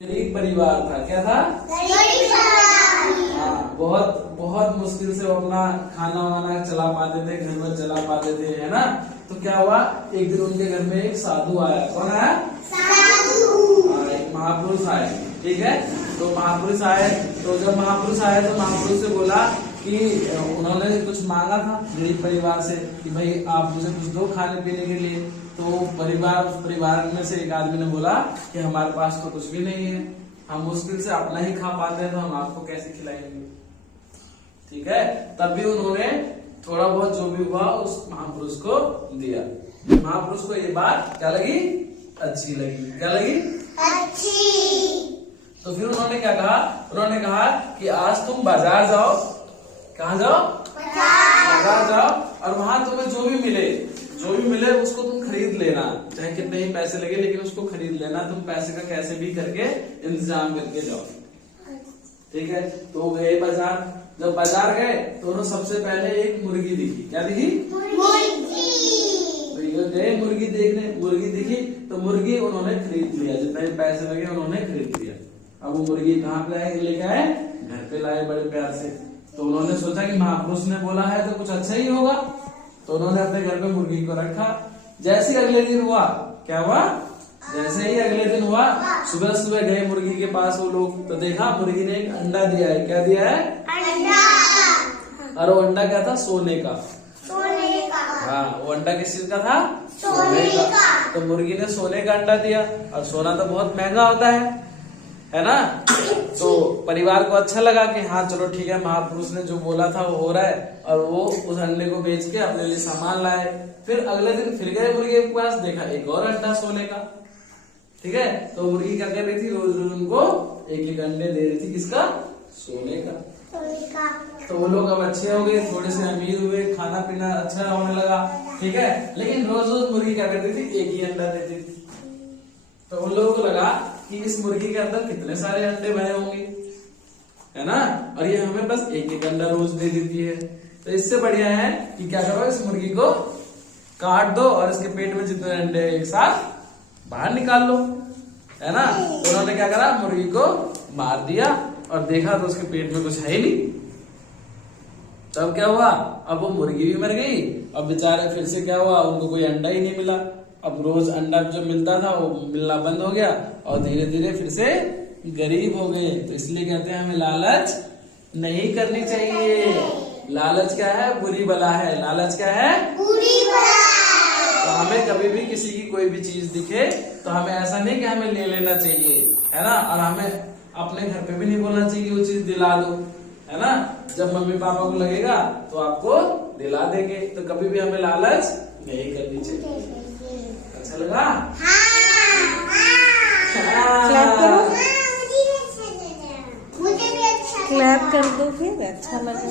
गरीब परिवार था। क्या था? हाँ, बहुत बहुत मुश्किल से वो अपना खाना वाना चला पाते थे, घर में चला पाते थे, है ना। तो क्या हुआ, एक दिन उनके घर में एक साधु आया। कौन आया? साधु। हाँ, एक महापुरुष आए। ठीक है, तो महापुरुष आए। तो जब महापुरुष आए तो महापुरुष से बोला कि उन्होंने कुछ मांगा था गरीब परिवार से कि भाई आप मुझे कुछ दो खाने पीने के लिए। तो परिवार में से एक आदमी ने बोला कि हमारे पास तो कुछ भी नहीं है, हम मुश्किल से अपना ही खा पाते हैं, तो हम आपको कैसे खिलाएंगे। ठीक है, तब भी उन्होंने थोड़ा बहुत जो भी हुआ उस महापुरुष को दिया। महापुरुष को ये बात क्या लगी? अच्छी लगी। क्या लगी? अच्छी। तो फिर उन्होंने क्या कहा? उन्होंने कहा कि आज तुम बाजार जाओ। कहाँ जाओ? बाजार जाओ, और वहां तुम्हें जो भी मिले उसको तुम खरीद लेना, चाहे कितने ही पैसे लगे, लेकिन उसको खरीद लेना। तुम पैसे का कैसे भी करके इंतजाम करके जाओ। ठीक है, तो गए बाजार। जब बाजार गए तो उन्होंने सबसे पहले एक मुर्गी दिखी। क्या दिखी? मुर्गी। तो गए मुर्गी देखने, मुर्गी दिखी तो मुर्गी उन्होंने खरीद लिया, जितने पैसे लगे उन्होंने खरीद लिया। अब वो मुर्गी कहाँ पे लेके आए? घर पे लाए बड़े प्यार से। तो उन्होंने सोचा कि महापुरुष ने बोला है तो कुछ अच्छा ही होगा, तो उन्होंने अपने घर पे मुर्गी को रखा। जैसे ही अगले दिन हुआ, क्या हुआ? जैसे ही अगले दिन हुआ, सुबह सुबह गए मुर्गी के पास वो लोग, तो देखा मुर्गी ने एक अंडा दिया है। क्या दिया है? अंडा। और वो अंडा क्या था? सोने का। हाँ, वो अंडा किस चीज का था? सोने का। तो मुर्गी ने सोने का अंडा दिया, और सोना तो बहुत महंगा होता है ना। तो परिवार को अच्छा लगा कि हाँ चलो ठीक है, महापुरुष ने जो बोला था वो हो रहा है, और वो उस अंडे को बेच के अपने लिए सामान लाए। फिर अगले दिन फिर गए मुर्गी के पास, देखा एक और अंडा सोने का। ठीक है, तो मुर्गी क्या कर रही थी? रोज रोज उनको एक एक अंडे दे रही थी। किसका? सोने का। तो वो लोग अब अच्छे हो गए, थोड़े से अमीर हुए, खाना पीना अच्छा होने लगा। ठीक है, लेकिन रोज रोज मुर्गी क्या करती थी? एक ही अंडा देती थी। तो उन लोगों को लगा कि इस मुर्गी के अंदर कितने सारे अंडे भरे होंगे, है ना, और ये हमें बस एक एक अंडा रोज दे देती है। तो इससे बढ़िया है कि क्या करो, इस मुर्गी को काट दो और इसके पेट में जितने अंडे एक साथ बाहर निकाल लो, है ना। तो उन्होंने क्या करा? मुर्गी को मार दिया, और देखा तो उसके पेट में कुछ है ही नहीं। तब क्या हुआ? अब वो मुर्गी भी मर गई। अब बेचारे फिर से क्या हुआ? उनको कोई अंडा ही नहीं मिला। अब रोज अंडा जो मिलता था वो मिलना बंद हो गया, और धीरे धीरे फिर से गरीब हो गए। तो इसलिए कहते हैं हमें लालच नहीं करनी चाहिए। लालच क्या है? बुरी बला है। लालच क्या है? बुरी बला। तो हमें कभी भी किसी की कोई भी चीज दिखे तो हमें ऐसा नहीं कि हमें ले लेना चाहिए, है ना, और हमें अपने घर पे भी नहीं बोलना चाहिए कि वो चीज दिला दो, है ना। जब मम्मी पापा को लगेगा तो आपको दिला देंगे। तो कभी भी हमें लालच नहीं करनी चाहिए। अच्छा लगा? क्लैप करो। मुझे भी अच्छा लगा। क्लैप कर दो फिर, अच्छा लगा।